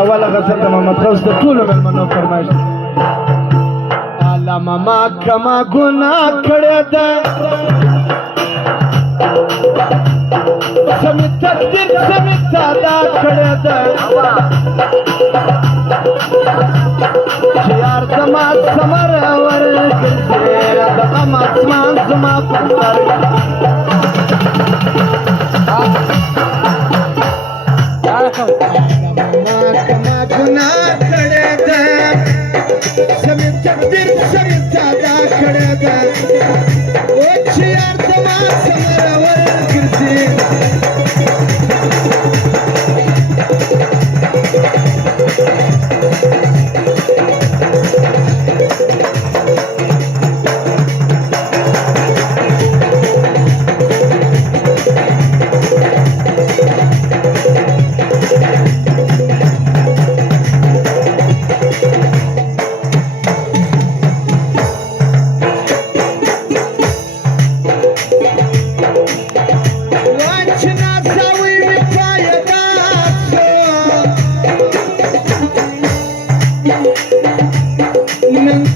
اوله غزل د محمد غوث د ټولو مېلمنو فرمایش الله ماما کما ګناه کړې ده سمې تقدیر سمې ساده کړې ده چې یار زما ثمر ورګرځې د غم اسمان زما پر سر کما ګناه کړې ده سمې تقدیر سمې ساده کړې ده او چې یار زما ثمر ورګرځې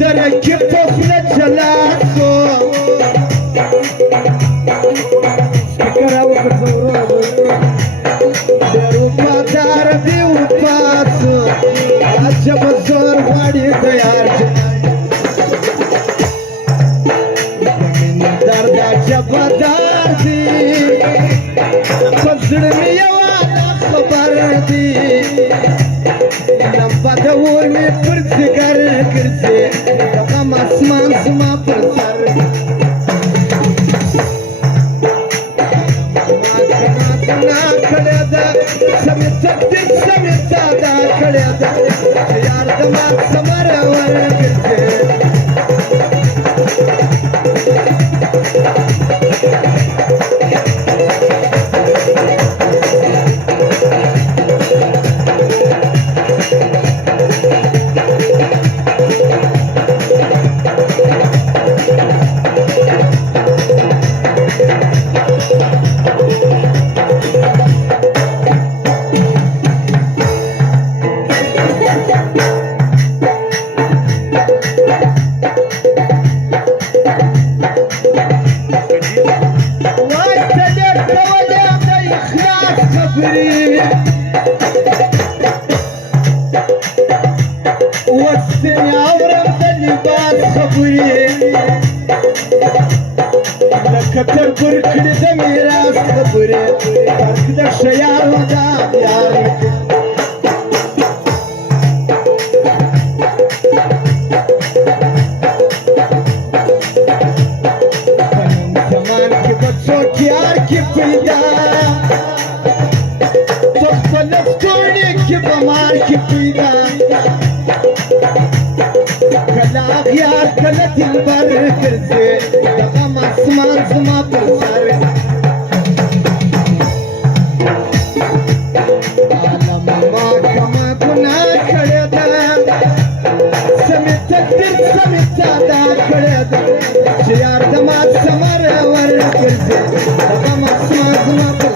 تركب طفلة جلاسو فكرة وكزورو دروبا داربي وفاتو عجب الزور وادي ديار من درد عجب داردي فزرني يا وانا خبر دي لما دورني فرزقر كرسي غم اسمان زما پر سر ما کړه ده سمې تقدیر سمې ساده کړه ده یار زما ثمر ورګرځې وسني عورم دلباس خبري لك تربر كل دميراس خبري تركدك شيار ودا يارك زمان की बच्चों यार की पैदा तो पलक तोड़ने की बमार की पैदा कला यार कला दिलबर करजे दगम आसमान زما پر سر عالم ما کما ګناه کړې ده سمې تقدیر سمې ساده کړې ده چې یار زما ثمر ورګرځې دغم اسمان زما پر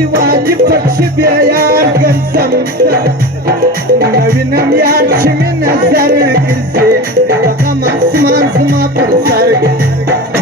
शिवाजी पक्ष दे यार गंसम नवीनम यार शिमिन सर गिरसे बका मासमान समा पर सर